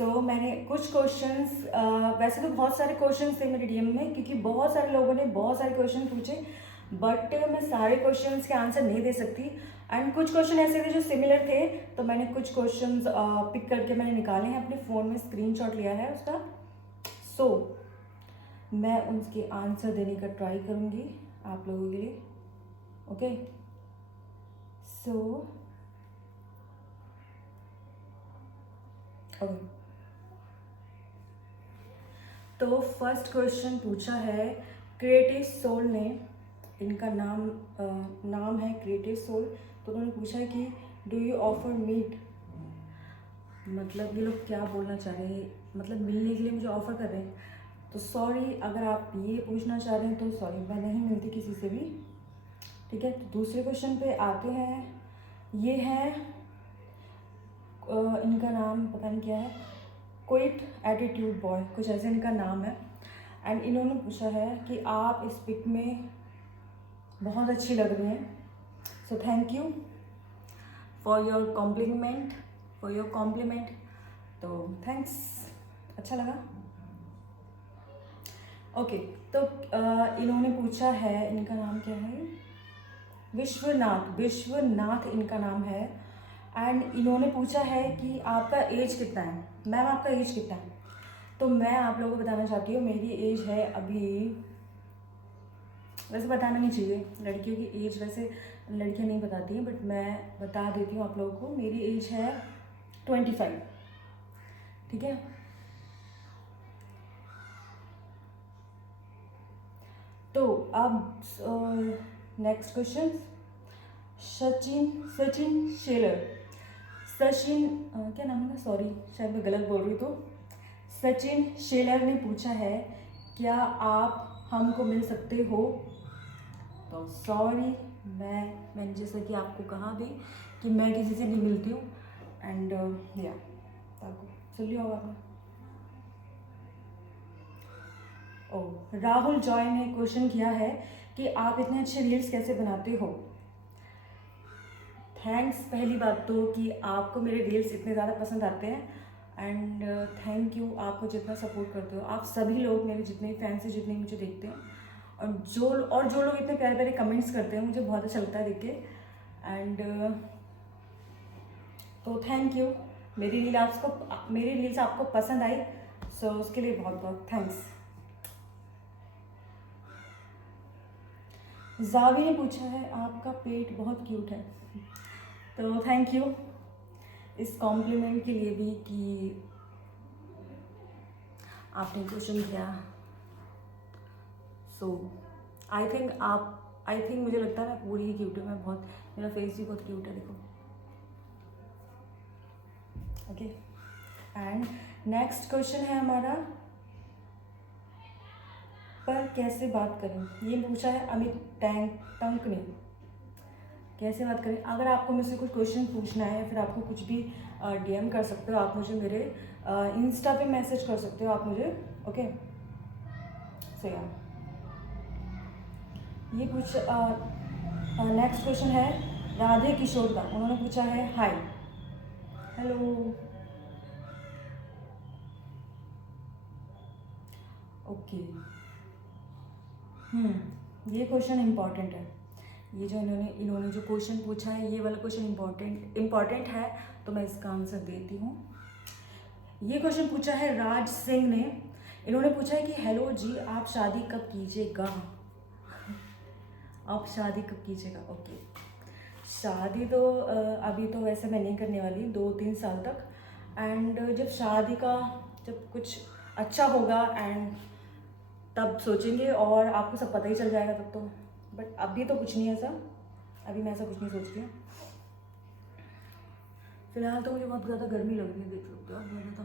मैंने कुछ क्वेश्चंस, वैसे तो बहुत सारे क्वेश्चंस थे मेरे डीएम में, क्योंकि बहुत सारे लोगों ने बहुत सारे क्वेश्चन पूछे, बट मैं सारे क्वेश्चंस के आंसर नहीं दे सकती। एंड कुछ क्वेश्चन ऐसे थे जो सिमिलर थे, तो मैंने कुछ क्वेश्चंस पिक करके मैंने निकाले हैं, अपने फ़ोन में स्क्रीनशॉट लिया है उसका। सो मैं उसके आंसर देने का ट्राई करूँगी आप लोगों के लिए। ओके, सो ओके, तो फर्स्ट क्वेश्चन पूछा है क्रिएटिव सोल ने, इनका नाम है क्रिएटिव सोल। तो उन्होंने पूछा है कि डू यू ऑफर मीट, मतलब ये लोग क्या बोलना चाह रहे हैं, मतलब मिलने के लिए मुझे ऑफ़र कर रहे हैं। तो सॉरी, अगर आप ये पूछना चाह रहे हैं तो सॉरी, मैं नहीं मिलती किसी से भी। ठीक है, तो दूसरे क्वेश्चन पे आते हैं। ये है इनका नाम पता नहीं क्या है, क्विट एटीट्यूड बॉय, कुछ ऐसे इनका नाम है। एंड इन्होंने पूछा है कि आप इस पिक में बहुत अच्छी लग रही हैं। So thank you for your compliment. तो थैंक्स, अच्छा लगा। ओके, तो इन्होंने पूछा है, इनका नाम क्या है, विश्वनाथ इनका नाम है। एंड इन्होंने पूछा है कि आपका एज कितना है, मैम आपका एज कितना है। तो मैं आप लोगों को बताना चाहती हूँ, मेरी एज है अभी, वैसे बताना नहीं चाहिए लड़कियों की एज, वैसे लड़कियाँ नहीं बताती हैं, बट मैं बता देती हूँ आप लोगों को। मेरी एज है 25। ठीक है, तो अब नेक्स्ट क्वेश्चन, सचिन शेलर, सचिन क्या नाम है, सॉरी शायद मैं गलत बोल रही हूँ। तो सचिन शेलर ने पूछा है क्या आप हमको मिल सकते हो। तो सॉरी, मैंने जैसा कि आपको कहा भी कि मैं किसी से नहीं मिलती हूँ। एंड या सुन लिया होगा आपने। राहुल जॉय ने क्वेश्चन किया है कि आप इतने अच्छे रील्स कैसे बनाते हो। थैंक्स पहली बात तो कि आपको मेरे रील्स इतने ज़्यादा पसंद आते हैं। एंड थैंक यू, आप मुझे इतना सपोर्ट करते हो, आप सभी लोग, मेरे जितने फैंस हैं, जितने मुझे देखते हैं, और जो लोग इतने प्यारे प्यारे कमेंट्स करते हैं, मुझे बहुत अच्छा लगता है देख के। एंड तो थैंक यू, मेरी रील्स आपको पसंद आई, सो उसके लिए बहुत बहुत थैंक्स। जावी ने पूछा है आपका पेट बहुत क्यूट है। तो थैंक यू इस कॉम्प्लीमेंट के लिए भी कि आपने क्वेश्चन किया। सो आई थिंक मुझे लगता है मैं पूरी ही क्यूट हूँ, मैं बहुत, मेरा फेस भी बहुत क्यूट है, देखो। ओके, एंड नेक्स्ट क्वेश्चन है हमारा, पर कैसे बात करें, ये पूछा है अमित टंक ने। कैसे बात करें, अगर आपको मुझसे कुछ क्वेश्चन पूछना है या फिर आपको कुछ भी डीएम कर सकते हो, आप मुझे मेरे इंस्टा पे मैसेज कर सकते हो आप मुझे। ओके, सो या ये कुछ नेक्स्ट क्वेश्चन है राधे किशोर का। उन्होंने पूछा है हाय, हेलो, ओके। ये क्वेश्चन इम्पॉर्टेंट है, ये जो इन्होंने जो क्वेश्चन पूछा है, ये वाला क्वेश्चन इम्पॉर्टेंट है, तो मैं इसका आंसर देती हूँ। ये क्वेश्चन पूछा है राज सिंह ने। इन्होंने पूछा है कि हेलो जी, आप शादी कब कीजिएगा। आप शादी कब कीजिएगा, ओके। शादी तो अभी तो वैसे मैं नहीं करने वाली 2-3 साल तक। एंड जब कुछ अच्छा होगा एंड तब सोचेंगे, और आपको सब पता ही चल जाएगा तब तो। बट अभी तो कुछ नहीं है ऐसा, अभी मैं ऐसा कुछ नहीं सोच रही हूँ। फिलहाल तो मुझे बहुत ज़्यादा गर्मी लग रही है, देख सकते हो आप, बहुत ज़्यादा,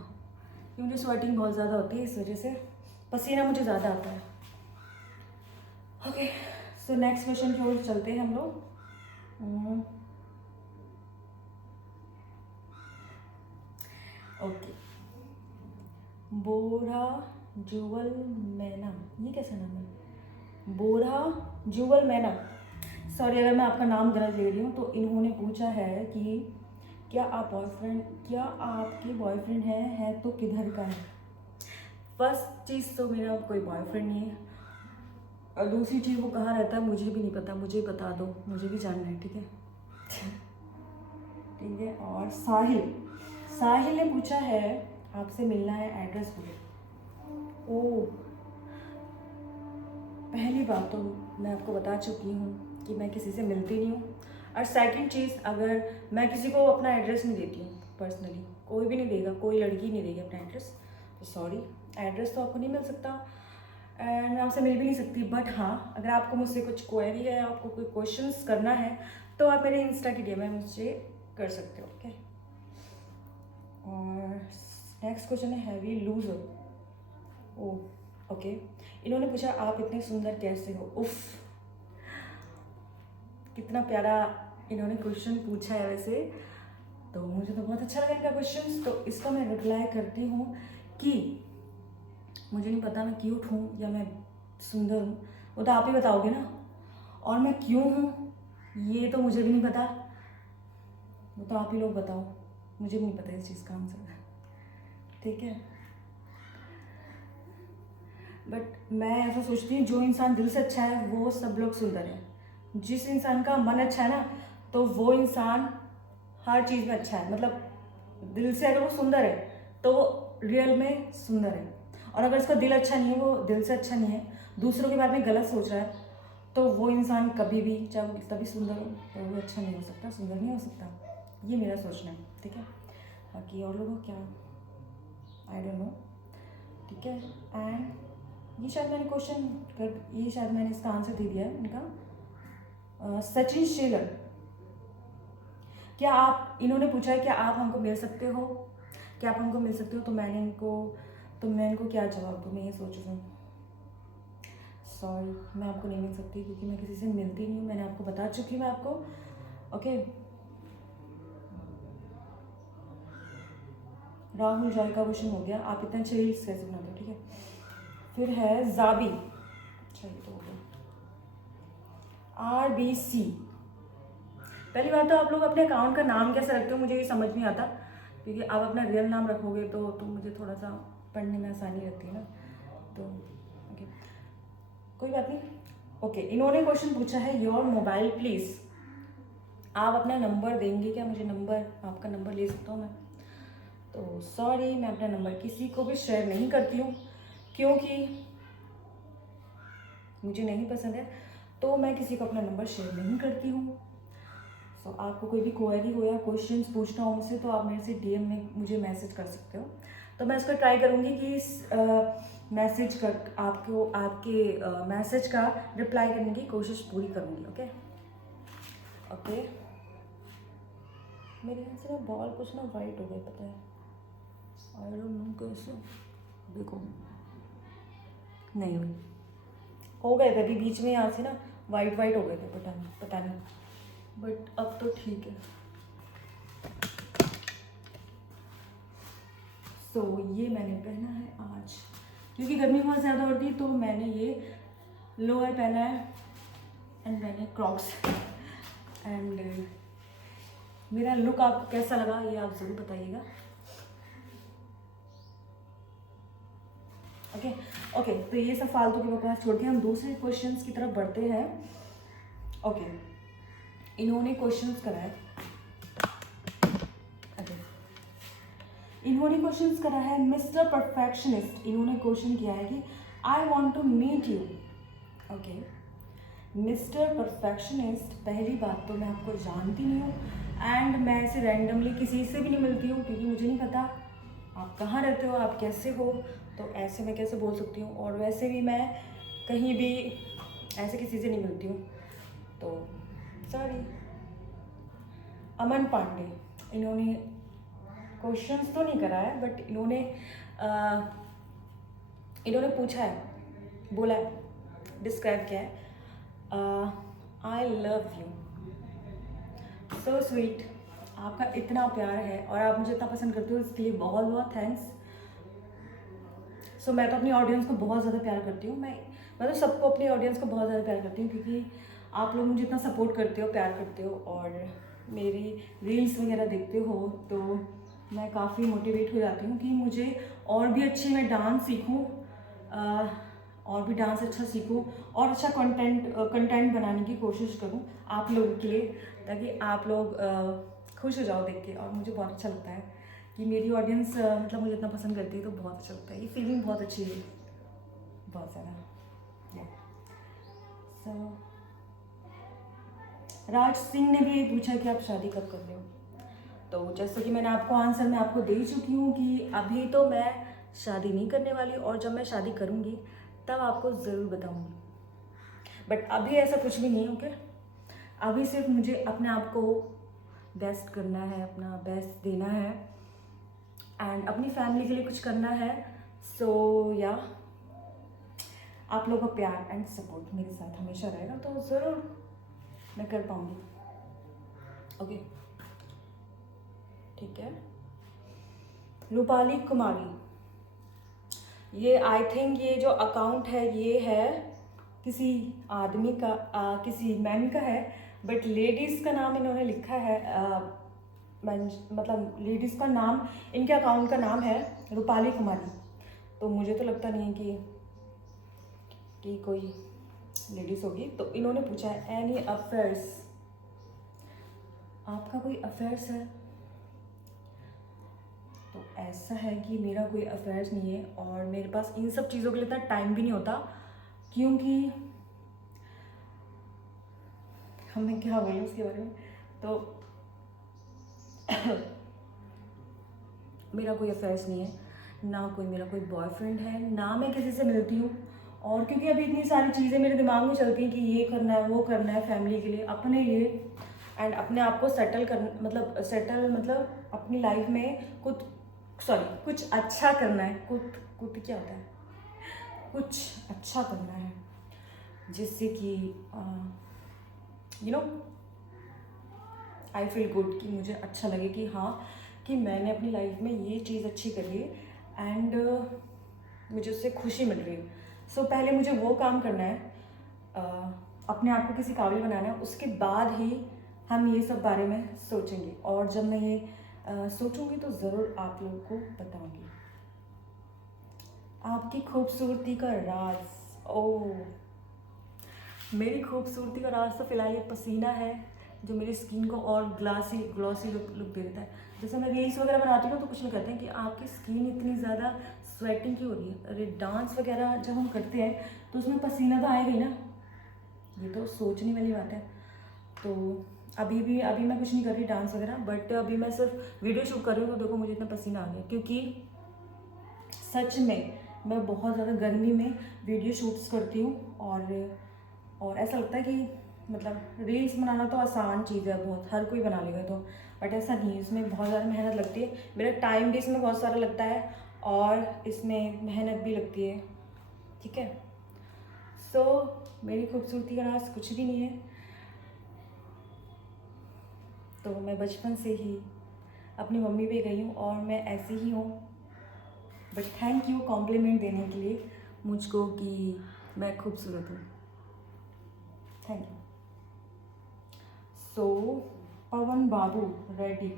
क्योंकि मुझे स्वेटिंग बहुत ज़्यादा होती है, इस वजह से पसीना मुझे ज़्यादा आता है। ओके, सो नेक्स्ट क्वेश्चन की ओर चलते हैं हम लोग। ओके, बोरा जुवल मैना, ये कैसा नाम है, बोरा जुवल मैना, सॉरी अगर मैं आपका नाम गलत ले रही हूँ। तो इन्होंने पूछा है कि क्या आपके बॉयफ्रेंड है तो किधर का है? फर्स्ट चीज़ तो मेरा कोई बॉयफ्रेंड नहीं है, और दूसरी चीज़ वो कहाँ रहता है मुझे भी नहीं पता, मुझे बता दो, मुझे भी जानना है, ठीक है? ठीक है। और साहिल ने पूछा है आपसे मिलना है, एड्रेस बोलो। ओ, पहली बात तो मैं आपको बता चुकी हूँ कि मैं किसी से मिलती नहीं हूँ, और सेकंड चीज़, अगर मैं किसी को अपना एड्रेस नहीं देती हूँ पर्सनली, कोई भी नहीं देगा, कोई लड़की नहीं देगी अपना एड्रेस, तो सॉरी, एड्रेस तो आपको नहीं मिल सकता एंड मैं आपसे मिल भी नहीं सकती। बट हाँ, अगर आपको मुझसे कुछ क्वेरी है, आपको कोई क्वेश्चंस करना है, तो आप मेरे इंस्टा की डीएम में मुझसे कर सकते हो, ओके? और नेक्स्ट क्वेश्चन है हैवी लूजर। ओ, ओके। इन्होंने पूछा आप इतने सुंदर कैसे हो। उफ, कितना प्यारा इन्होंने क्वेश्चन पूछा है वैसे, तो मुझे तो बहुत अच्छा लगा इनका क्वेश्चन। तो इसका मैं रिप्लाई करती हूँ कि मुझे नहीं पता मैं क्यूट हूँ या मैं सुंदर हूँ, वो तो आप ही बताओगे ना, और मैं क्यों हूँ ये तो मुझे भी नहीं पता, वो तो आप ही लोग बताओ, मुझे भी नहीं पता इस चीज़ का आंसर, ठीक है? बट मैं ऐसा सोचती हूँ जो इंसान दिल से अच्छा है वो सब लोग सुंदर हैं। जिस इंसान का मन अच्छा है ना, तो वो इंसान हर चीज़ में अच्छा है, मतलब दिल से अगर वो सुंदर है तो रियल में सुंदर है, और अगर इसका दिल अच्छा नहीं है, वो दिल से अच्छा नहीं है, दूसरों के बारे में गलत सोच रहा है, तो वो इंसान कभी भी, चाहे वो कितना भी सुंदर हो, तो वो अच्छा नहीं हो सकता, सुंदर नहीं हो सकता। ये मेरा सोचना है, ठीक है? बाकी और लोगों क्या, आई डोंट नो, ठीक है? एंड ये शायद मैंने क्वेश्चन कर, ये शायद मैंने इसका आंसर दे दिया है इनका। सचिन शेलर, क्या आप, इन्होंने पूछा है क्या आप हमको मिल सकते हो, क्या आप हमको मिल सकते हो, तो मैं इनको क्या जवाब दूँ, मैं ये सोच रही हूँ। सॉरी, मैं आपको नहीं मिल सकती क्योंकि मैं किसी से मिलती नहीं हूँ, मैंने आपको बता चुकी हूँ मैं आपको, ओके? राहुल जॉय का क्वेश्चन हो गया, आप इतना अच्छे रील्स कैसे बनाते हो, ठीक है? फिर है जाबी, अच्छा ये तो हो गया। RBC, पहली बात तो आप लोग अपने अकाउंट का नाम कैसे रखते हो मुझे ये समझ नहीं आता, क्योंकि आप अपना रियल नाम रखोगे तो मुझे थोड़ा सा पढ़ने में आसानी रहती है ना, तो ओके, कोई बात नहीं, ओके। इन्होंने क्वेश्चन पूछा है योर मोबाइल प्लीज़, आप अपना नंबर देंगे क्या मुझे, नंबर, आपका नंबर ले सकता हूँ मैं? तो सॉरी, मैं अपना नंबर किसी को भी शेयर नहीं करती हूँ, क्योंकि मुझे नहीं पसंद है, तो मैं किसी को अपना नंबर शेयर नहीं करती हूँ। सो आपको कोई भी क्वेरी हो या क्वेश्चंस पूछना हो मुझसे, तो आप मेरे से डीएम में मुझे मैसेज कर सकते हो, तो मैं इसको ट्राई करूँगी कि इस मैसेज कर आपके मैसेज का रिप्लाई करने की कोशिश पूरी करूँगी, ओके? ओके, मेरे यहाँ से ना बॉल कुछ ना वाइट हो गए, पता है, आई डोंट नो कैसे, देखो नहीं हुई, हो गए थे अभी बीच में, यहाँ से ना वाइट हो गए थे, पता नहीं, बट अब तो ठीक है। सो ये मैंने पहना है आज, क्योंकि गर्मी बहुत ज़्यादा होती है, तो मैंने ये लोअर पहना है एंड मैंने क्रॉक्स, एंड मेरा लुक आपको कैसा लगा ये आप ज़रूर बताइएगा, ओके? ओके, तो ये सब फालतू की बकवास छोड़ के हम दूसरे क्वेश्चंस की तरफ बढ़ते हैं, ओके? इन्होंने क्वेश्चंस करा है, इन्होंने क्वेश्चंस करा है मिस्टर परफेक्शनिस्ट, इन्होंने क्वेश्चन किया है कि I want to meet you, okay? Mister perfectionist, पहली बात तो मैं आपको जानती नहीं हूँ, एंड मैं ऐसे रैंडमली किसी से भी नहीं मिलती हूँ, क्योंकि मुझे नहीं पता आप कहाँ रहते हो, आप कैसे हो, तो ऐसे मैं कैसे बोल सकती हूँ, और वैसे भी मैं कहीं भी ऐसे किसी से नहीं मिलती हूँ, तो सॉरी। अमन पांडे, इन्होंने क्वेश्चंस तो नहीं करा है, बट इन्होंने पूछा है, बोला है, डिस्क्राइब किया है, I love you, so sweet, आपका इतना प्यार है और आप मुझे इतना पसंद करते हो, इसके लिए बहुत बहुत थैंक्स। सो मैं तो अपनी ऑडियंस को बहुत ज़्यादा प्यार करती हूँ, मैं तो सबको, अपनी ऑडियंस को बहुत ज़्यादा प्यार करती हूँ, क्योंकि आप लोग मुझे इतना सपोर्ट करते हो, प्यार करते हो, और मेरी रील्स वगैरह देखते हो तो मैं काफ़ी मोटिवेट हो जाती हूँ कि मुझे और भी अच्छे मैं डांस सीखूँ, और भी डांस अच्छा सीखूँ और अच्छा कंटेंट बनाने की कोशिश करूँ आप लोगों के लिए, ताकि आप लोग खुश हो जाओ देख के। और मुझे बहुत अच्छा लगता है कि मेरी ऑडियंस मतलब मुझे इतना पसंद करती है, तो बहुत अच्छा लगता है। ये फीलिंग बहुत अच्छी है, बहुत ज़्यादा। सो राज सिंह ने भी पूछा कि आप शादी कब कर रहे हो। तो जैसे कि मैंने आपको आंसर मैं आपको दे चुकी हूँ कि अभी तो मैं शादी नहीं करने वाली, और जब मैं शादी करूँगी तब आपको ज़रूर बताऊँगी। बट अभी ऐसा कुछ भी नहीं है, ओके। अभी सिर्फ मुझे अपने आप को बेस्ट करना है, अपना बेस्ट देना है, एंड अपनी फैमिली के लिए कुछ करना है। सो या आप लोगों का प्यार एंड सपोर्ट मेरे साथ हमेशा रहेगा, तो ज़रूर मैं कर पाऊँगी, ओके। ठीक है। रूपाली कुमारी, ये आई थिंक ये जो अकाउंट है ये है किसी आदमी का, किसी मैन का है, बट लेडीज़ का नाम इन्होंने लिखा है। मतलब लेडीज़ का नाम, इनके अकाउंट का नाम है रूपाली कुमारी। तो मुझे तो लगता नहीं है कि कोई लेडीज़ होगी। तो इन्होंने पूछा है एनी अफेयर्स, आपका कोई अफेयर्स है? तो ऐसा है कि मेरा कोई अफेयर्स नहीं है, और मेरे पास इन सब चीज़ों के लिए इतना टाइम भी नहीं होता, क्योंकि हमें क्या बोलूँ उसके बारे में। तो मेरा कोई अफेयर्स नहीं है, ना कोई मेरा कोई बॉयफ्रेंड है, ना मैं किसी से मिलती हूँ। और क्योंकि अभी इतनी सारी चीज़ें मेरे दिमाग में चलती हैं कि ये करना है, वो करना है, फैमिली के लिए, अपने लिए, एंड अपने आप को सेटल मतलब अपनी लाइफ में कुछ अच्छा करना है। कुछ क्या होता है, कुछ अच्छा करना है, जिससे कि आई फील गुड, कि मुझे अच्छा लगे कि हाँ, कि मैंने अपनी लाइफ में ये चीज़ अच्छी करी है, एंड मुझे उससे खुशी मिल रही है। सो पहले मुझे वो काम करना है, अपने आप को किसी काबिल बनाना है, उसके बाद ही हम ये सब बारे में सोचेंगे। और जब मैं ये सोचूंगी तो ज़रूर आप लोगों को बताऊंगी। आपकी खूबसूरती का राज, ओह, मेरी खूबसूरती का राज तो फिलहाल ये पसीना है, जो मेरी स्किन को और ग्लॉसी लुक दे देता है। जैसे मैं रील्स वगैरह बनाती हूँ तो कुछ लोग कहते हैं कि आपकी स्किन इतनी ज़्यादा स्वेटिंग क्यों हो रही है। अरे डांस वगैरह जब हम करते हैं तो उसमें पसीना तो आएगा ही ना, ये तो सोचने वाली बात है। तो अभी मैं कुछ नहीं कर रही डांस वगैरह, बट अभी मैं सिर्फ वीडियो शूट कर रही हूँ, तो देखो मुझे इतना पसीना आ गया, क्योंकि सच में मैं बहुत ज़्यादा गर्मी में वीडियो शूट्स करती हूँ। और ऐसा लगता है कि मतलब रील्स बनाना तो आसान चीज़ है, बहुत हर कोई बना लेगा, तो बट ऐसा नहीं है, इसमें बहुत ज़्यादा मेहनत लगती है। मेरा टाइम भी इसमें बहुत सारा लगता है, और इसमें मेहनत भी लगती है, ठीक है। सो मेरी खूबसूरती का राज कुछ भी नहीं है। तो मैं बचपन से ही अपनी मम्मी पे गई हूँ, और मैं ऐसी ही हूँ। बट थैंक यू कॉम्प्लीमेंट देने के लिए मुझको कि मैं खूबसूरत हूँ, थैंक यू। सो पवन बाबू रेड्डी,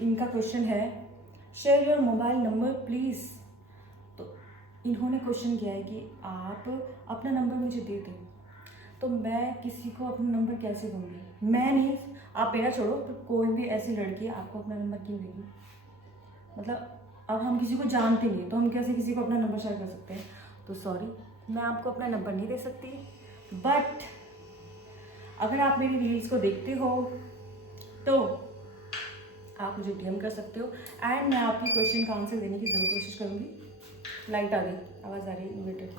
इनका क्वेश्चन है share your mobile number please. तो इन्होंने क्वेश्चन किया है कि आप अपना नंबर मुझे दे दें। तो मैं किसी को अपना नंबर कैसे दूँगी? मैं नहीं, आप मेरा छोड़ो, तो कोई भी ऐसी लड़की आपको अपना नंबर क्यों देगी? मतलब अब हम किसी को जानते नहीं, तो हम कैसे किसी को अपना नंबर शेयर कर सकते हैं? तो सॉरी, मैं आपको अपना नंबर नहीं दे सकती। बट अगर आप मेरी रील्स को देखते हो तो आप मुझे डीएम कर सकते हो, एंड मैं आपकी क्वेश्चन का आंसर देने की ज़रूर कोशिश करूँगी। लाइट आ गई, आवाज़ आ रही है इन्वर्टर की,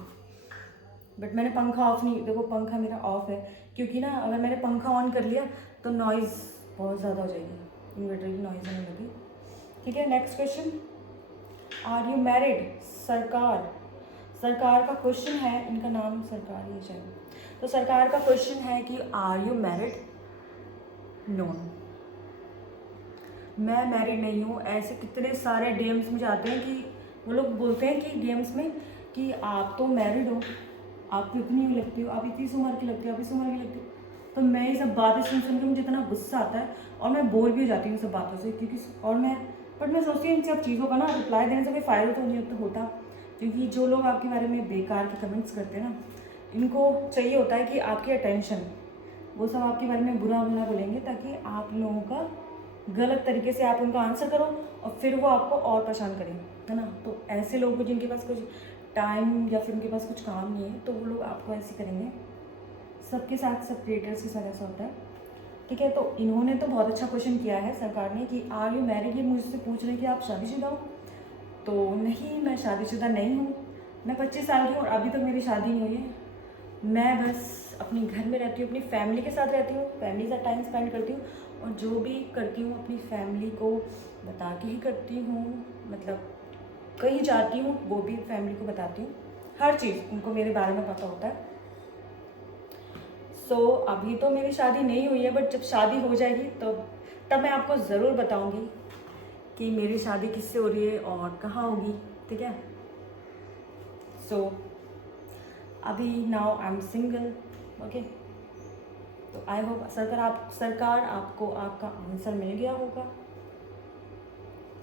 बट मैंने पंखा ऑफ नहीं, देखो पंखा मेरा ऑफ है, क्योंकि ना अगर मैंने पंखा ऑन कर लिया तो नॉइज़ बहुत ज़्यादा हो जाएगी, इन्वर्टर की नॉइज़ आने लगी। ठीक है, next question, are you married? सरकार का क्वेश्चन है, इनका नाम सरकार ही चाहिए। तो सरकार का क्वेश्चन है कि आर यू मैरिड? नो, मैं मैरिड नहीं हूँ। ऐसे कितने सारे डीएम्स मुझे आते हैं कि वो लोग बोलते हैं कि डीएम्स में कि आप तो मैरिड हो, आप इतनी लगती हो, आप इतनी उम्र की लगती हो, आप इस उम्र की लगती हो। तो मैं ये सब बातें सुन सुन के मुझे इतना गुस्सा आता है और मैं बोर भी हो जाती हूँ इन सब बातों से, क्योंकि और मैं सोचती हूँ इन सब चीज़ों का ना रिप्लाई देने से कोई फ़ायदा तो नहीं होता, क्योंकि जो लोग आपके बारे में बेकार के कमेंट्स करते हैं ना, इनको चाहिए होता है कि आपकी अटेंशन, वो सब आपके बारे में बुरा भला बोलेंगे ताकि आप लोगों का गलत तरीके से आप उनका आंसर करो और फिर वो आपको और परेशान करें, है ना। तो ऐसे लोग जिनके पास कुछ टाइम या फिर उनके पास कुछ काम नहीं है तो वो लोग आपको ऐसे करेंगे। सबके साथ, सब क्रिएटर्स के साथ ऐसा होता है, ठीक है। तो इन्होंने तो बहुत अच्छा क्वेश्चन किया है सरकार ने कि आर यू मैरिड, ये मुझसे पूछ रहे हैं कि आप शादीशुदा हो। तो नहीं, मैं शादीशुदा नहीं हूँ, मैं 25 साल की हूँ और अभी तक मेरी शादी नहीं हुई है। मैं बस अपने घर में रहती हूँ, अपनी फैमिली के साथ रहती हूँ, फैमिली के साथ टाइम स्पेंड करती हूँ और जो भी करती हूँ अपनी फैमिली को बता के ही करती हूँ। मतलब कहीं जाती हूँ वो भी फैमिली को बताती हूँ, हर चीज़ उनको मेरे बारे में पता होता है। सो अभी तो मेरी शादी नहीं हुई है, बट जब शादी हो जाएगी तो तब मैं आपको ज़रूर बताऊँगी कि मेरी शादी किससे हो रही है और कहाँ होगी, ठीक है। सो अभी now I am single, okay. तो आई होप सरकार आपको आपका आंसर मिल गया होगा,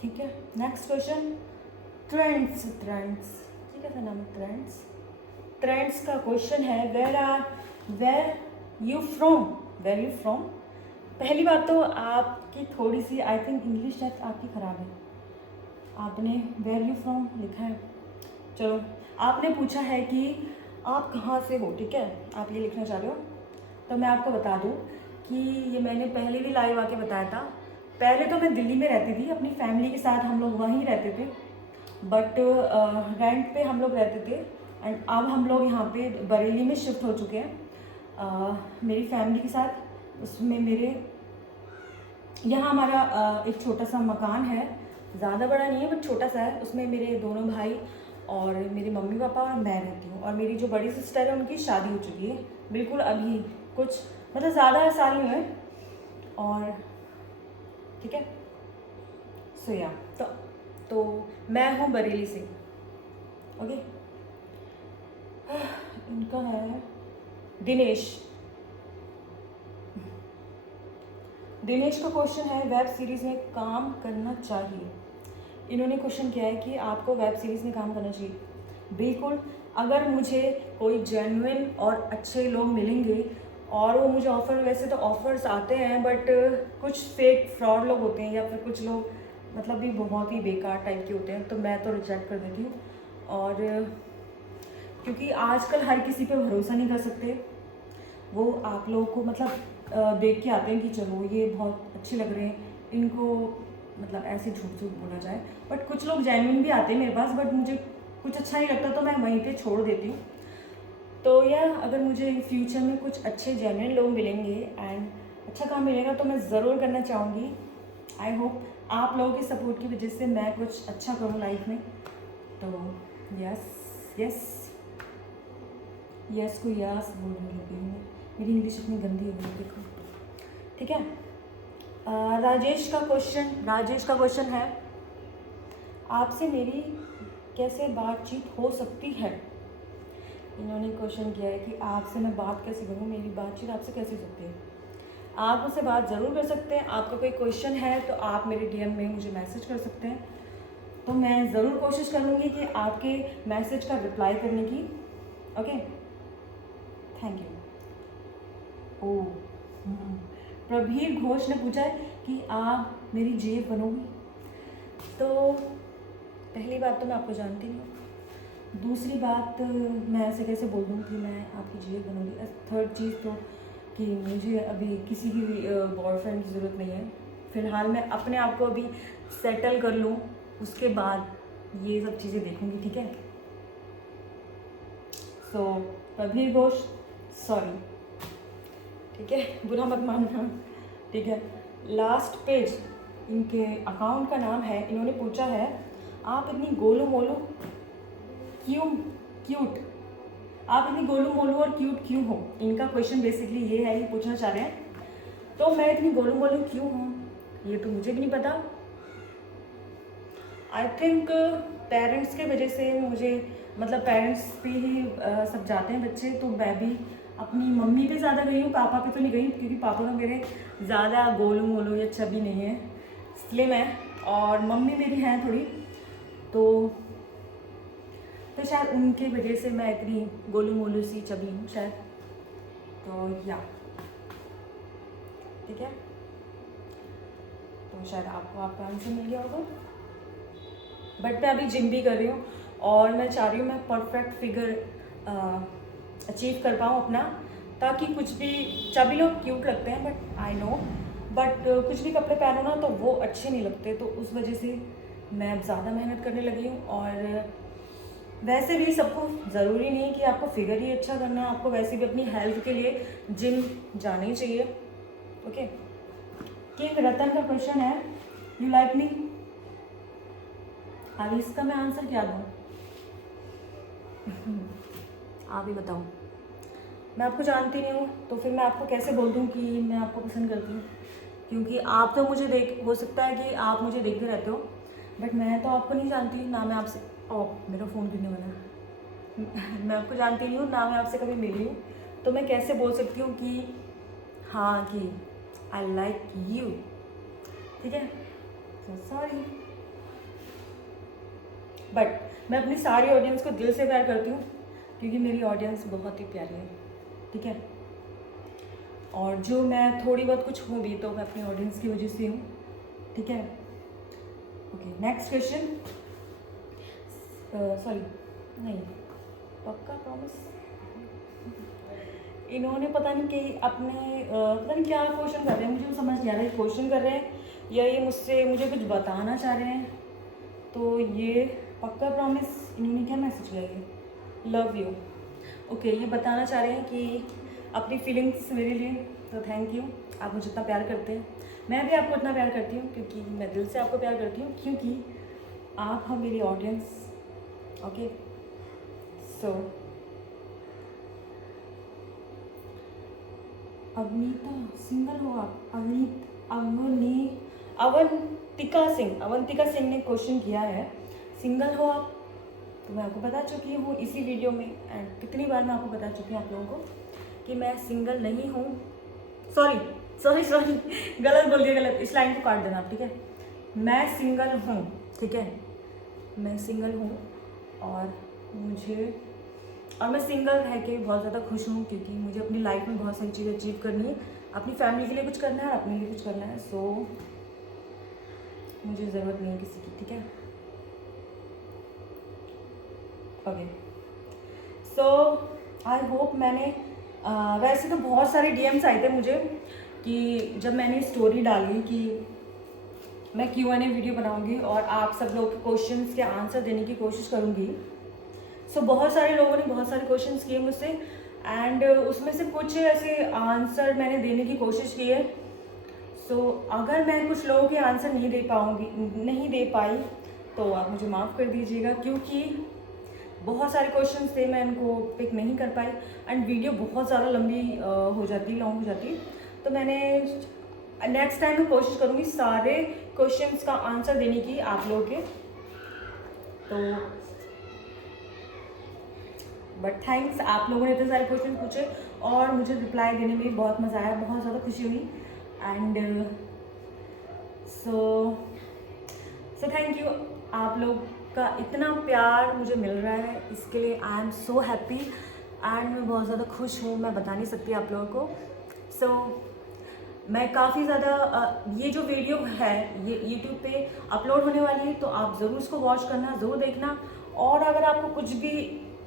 ठीक है। नेक्स्ट क्वेश्चन, ट्रेंड्स, ठीक है सर, नाम है ट्रेंड्स का क्वेश्चन है, वेर यू फ्रॉम। पहली बात तो आपकी थोड़ी सी आई थिंक इंग्लिश शायद आपकी ख़राब है, आपने वेर यू फ्रॉम लिखा है। चलो, आपने पूछा है कि आप कहाँ से हो, ठीक है, आप ये लिखना चाह रहे हो। तो मैं आपको बता दूँ कि ये मैंने पहले भी लाइव आके बताया था। पहले तो मैं दिल्ली में रहती थी, अपनी फैमिली के साथ हम लोग वहीं रहते थे, बट रेंट पे हम लोग रहते थे। एंड अब हम लोग यहाँ पे बरेली में शिफ्ट हो चुके हैं मेरी फैमिली के साथ। उसमें मेरे यहाँ हमारा एक छोटा सा मकान है, ज़्यादा बड़ा नहीं है बट छोटा सा है। उसमें मेरे दोनों भाई और मेरे मम्मी पापा और मैं रहती हूँ, और मेरी जो बड़ी सिस्टर है उनकी शादी हो चुकी है बिल्कुल अभी, कुछ मतलब ज़्यादा साल नहीं हुए, और ठीक है। सो या तो मैं हूँ बरेली से, ओके। इनका है दिनेश का क्वेश्चन है, वेब सीरीज़ में काम करना चाहिए। इन्होंने क्वेश्चन किया है कि आपको वेब सीरीज़ में काम करना चाहिए। बिल्कुल, अगर मुझे कोई जेन्युइन और अच्छे लोग मिलेंगे और वो मुझे ऑफ़र, वैसे तो ऑफ़र्स आते हैं बट कुछ फेक फ्रॉड लोग होते हैं या फिर कुछ लोग मतलब भी बहुत ही बेकार टाइप के होते हैं, तो मैं तो रिजेक्ट कर देती हूँ। और क्योंकि आजकल हर किसी पे भरोसा नहीं कर सकते, वो आप लोगों को मतलब देख के आते हैं कि चलो ये बहुत अच्छे लग रहे हैं, इनको मतलब ऐसे झूठ बोला जाए। बट कुछ लोग जेन्युइन भी आते हैं मेरे पास, बट मुझे कुछ अच्छा नहीं लगता तो मैं वहीं पे छोड़ देती हूँ। तो यह अगर मुझे फ्यूचर में कुछ अच्छे जेन्युइन लोग मिलेंगे एंड अच्छा काम मिलेगा तो मैं ज़रूर करना चाहूँगी। आई होप आप लोगों की सपोर्ट की वजह से मैं कुछ अच्छा करूँ लाइफ में। तो यस को यस बोलने लगी हूँ, मेरी इंग्लिश इतनी गंदी हो गई देखो, ठीक है। राजेश का क्वेश्चन है, आपसे मेरी कैसे बातचीत हो सकती है। इन्होंने क्वेश्चन किया है कि आपसे मैं बात कैसे करूँ, मेरी बातचीत आपसे कैसे हो सकती है। आप मुझसे बात ज़रूर कर सकते हैं। आपका कोई क्वेश्चन है तो आप मेरे डीएम में मुझे मैसेज कर सकते हैं, तो मैं ज़रूर कोशिश करूँगी कि आपके मैसेज का रिप्लाई करने की, okay. Thank you. Oh, Prabhir Ghosh ने पूछा है कि आप मेरी जेब बनोगी। तो पहली बात तो मैं आपको जानती नहीं, दूसरी बात मैं ऐसे कैसे बोल दूँ कि मैं आपकी जेब बनूँगी। थर्ड चीज़ तो कि मुझे अभी किसी की बॉयफ्रेंड की ज़रूरत नहीं है। फ़िलहाल मैं अपने आप को अभी सेटल कर लूँ, उसके बाद ये सब चीज़ें देखूँगी, ठीक है। सो प्रभीर घोष, सॉरी, ठीक है, बुरा मत मानना, ठीक है। लास्ट पेज इनके अकाउंट का नाम है, इन्होंने पूछा है आप इतनी गोलू मोलू क्यूट, आप इतनी गोलू मोलू और क्यूट क्यों हो। इनका क्वेश्चन बेसिकली ये है, ये पूछना चाह रहे हैं तो मैं इतनी गोलू मोलू क्यों हूँ ये तो मुझे भी नहीं पता। आई थिंक पेरेंट्स के वजह से मुझे, मतलब पेरेंट्स पे ही सब जाते हैं बच्चे, तो मैं भी अपनी मम्मी पे ज़्यादा गई हूँ, पापा पे तो नहीं गई क्योंकि पापा का मेरे ज़्यादा गोलू मोलू या चबी नहीं है, स्लिम है, और मम्मी मेरी हैं थोड़ी, तो शायद उनके वजह से मैं इतनी गोलू मोलू सी चबी हूँ शायद। तो या ठीक है, तो शायद आपको आपका आंसर मिल गया होगा। बट मैं अभी जिम भी कर रही हूँ और मैं चाह रही हूँ मैं परफेक्ट फिगर अचीव कर पाऊँ अपना, ताकि कुछ भी चबी लोग क्यूट लगते हैं बट आई नो, बट कुछ भी कपड़े पहनो ना तो वो अच्छे नहीं लगते, तो उस वजह से मैं ज़्यादा मेहनत करने लगी हूँ। और वैसे भी सबको ज़रूरी नहीं कि आपको फिगर ही अच्छा करना है, आपको वैसे भी अपनी हेल्थ के लिए जिम जाना ही चाहिए। ओके, किंग रतन का क्वेश्चन है, यू लाइक मी। अब इसका मैं आंसर क्या दूँ आप ही बताओ। मैं आपको जानती नहीं हूँ तो फिर मैं आपको कैसे बोल दूँ कि मैं आपको पसंद करती हूँ, क्योंकि आप तो मुझे हो सकता है कि आप मुझे देखते रहते हो बट मैं तो आपको नहीं जानती ना। मैं आपसे मेरा फ़ोन कितने बना मैं आपको जानती नहीं हूँ ना, मैं आपसे कभी मिली हूँ, तो मैं कैसे बोल सकती हूँ कि हाँ कि आई लाइक यू। ठीक है, तो सॉरी, बट मैं अपनी सारी ऑडियंस को दिल से प्यार करती हूँ क्योंकि मेरी ऑडियंस बहुत ही प्यारी है। ठीक है, और जो मैं थोड़ी बहुत कुछ हूँ भी तो मैं अपनी ऑडियंस की वजह से हूँ। ठीक है, ओके, नेक्स्ट क्वेश्चन। सॉरी नहीं, पक्का प्रॉमिस। इन्होंने पता नहीं कि अपने पता नहीं क्या क्वेश्चन कर रहे हैं, मुझे तो समझ नहीं आ रहा है क्वेश्चन कर रहे हैं या ये मुझे कुछ बताना चाह रहे हैं। तो ये पक्का प्रॉमिस इन्होंने क्या मैसेज किया है, लव यू। ओके, ये बताना चाह रहे हैं कि अपनी फीलिंग्स मेरे लिए, तो थैंक यू, आप मुझे इतना प्यार करते हैं। मैं भी आपको इतना प्यार करती हूँ क्योंकि मैं दिल से आपको प्यार करती हूँ, क्योंकि आप हो मेरी ऑडियंस। ओके, सो अवनीता सिंगल हो आप? अवंतिका सिंह ने क्वेश्चन किया है, सिंगल हो आप? तो मैं आपको बता चुकी हूँ इसी वीडियो में, एंड कितनी बार मैं आपको बता चुकी हूँ आप लोगों को कि मैं सिंगल नहीं हूँ। सॉरी गलत बोल दिया, गलत, इस लाइन को काट देना आप। ठीक है, मैं सिंगल हूँ। ठीक है, मैं सिंगल हूँ और मैं सिंगल रह के बहुत ज़्यादा खुश हूँ क्योंकि मुझे अपनी लाइफ में बहुत सारी चीज़ें अचीव करनी है, अपनी फैमिली के लिए कुछ करना है और अपने लिए कुछ करना है। सो मुझे ज़रूरत नहीं है किसी की। ठीक है, ओके, सो आई होप मैंने वैसे तो बहुत सारे डीएम्स आए थे मुझे कि जब मैंने स्टोरी डाली कि मैं Q&A वीडियो बनाऊंगी और आप सब लोग के क्वेश्चंस के आंसर देने की कोशिश करूंगी। सो बहुत सारे लोगों ने बहुत सारे क्वेश्चंस किए मुझसे एंड उसमें से कुछ ऐसे आंसर मैंने देने की कोशिश की है। सो अगर मैं कुछ लोगों के आंसर नहीं दे पाई तो आप मुझे माफ़ कर दीजिएगा, क्योंकि बहुत सारे क्वेश्चंस थे, मैं इनको पिक नहीं कर पाई एंड वीडियो बहुत ज़्यादा लॉन्ग हो जाती। तो मैंने नेक्स्ट टाइम मैं कोशिश करूँगी सारे क्वेश्चंस का आंसर देने की आप लोगों के। तो बट थैंक्स, आप लोगों ने इतने सारे क्वेश्चन पूछे और मुझे रिप्लाई देने में बहुत मज़ा आया, बहुत ज़्यादा खुशी हुई एंड सो थैंक यू। आप लोग का इतना प्यार मुझे मिल रहा है, इसके लिए I am so happy and मैं बहुत ज़्यादा खुश हूँ, मैं बता नहीं सकती आप लोगों को। सो मैं काफ़ी ज़्यादा ये जो वीडियो है ये YouTube पे अपलोड होने वाली है, तो आप ज़रूर उसको वॉच करना, ज़रूर देखना। और अगर आपको कुछ भी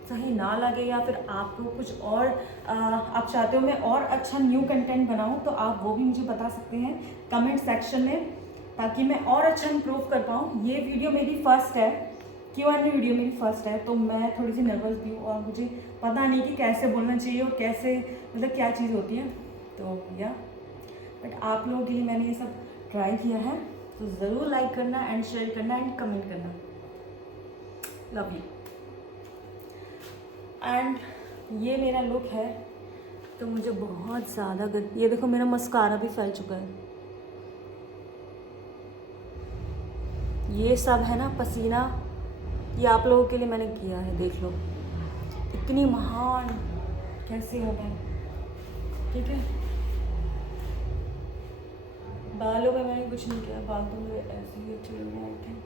सही ना लगे या फिर आपको कुछ और आप चाहते हो मैं और अच्छा न्यू कंटेंट बनाऊं, तो आप वो भी मुझे बता सकते हैं कमेंट सेक्शन में, ताकि मैं और अच्छा इम्प्रूव कर पाऊँ। ये वीडियो मेरी फर्स्ट है, Q&A वीडियो मेरी फर्स्ट है, तो मैं थोड़ी सी नर्वस भी हूँ और मुझे पता नहीं कि कैसे बोलना चाहिए और कैसे मतलब क्या चीज़ होती है। तो या बट आप लोगों के लिए मैंने ये सब ट्राई किया है, तो ज़रूर लाइक करना एंड शेयर करना एंड कमेंट करना। Love you. एंड ये मेरा लुक है, तो मुझे बहुत ज़्यादा ये देखो मेरा मस्कारा भी फैल चुका है। ये सब है ना पसीना, ये आप लोगों के लिए मैंने किया है, देख लो इतनी महान कैसे हो मैं। ठीक है। बालों में मैंने कुछ नहीं किया, बाल तो मेरे ऐसे ही अच्छे लग रहे हैं I think.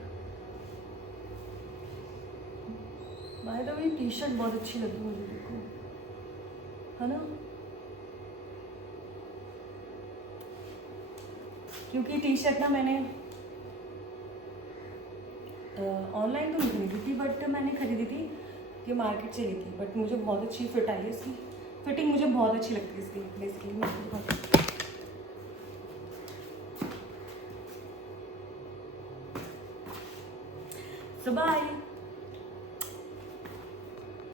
By the way T shirt बहुत अच्छी लगी मुझे, देखो, है ना, क्योंकि टी शर्ट ना मैंने ऑनलाइन तो नहीं खरीदी थी, बट मैंने खरीदी थी, ये मार्केट से ली थी, बट मुझे बहुत अच्छी फिट आई है इसकी, फिटिंग मुझे बहुत अच्छी लगती है इसकी, बेसिकली मैं आपको दिखाती हूँ। So bye.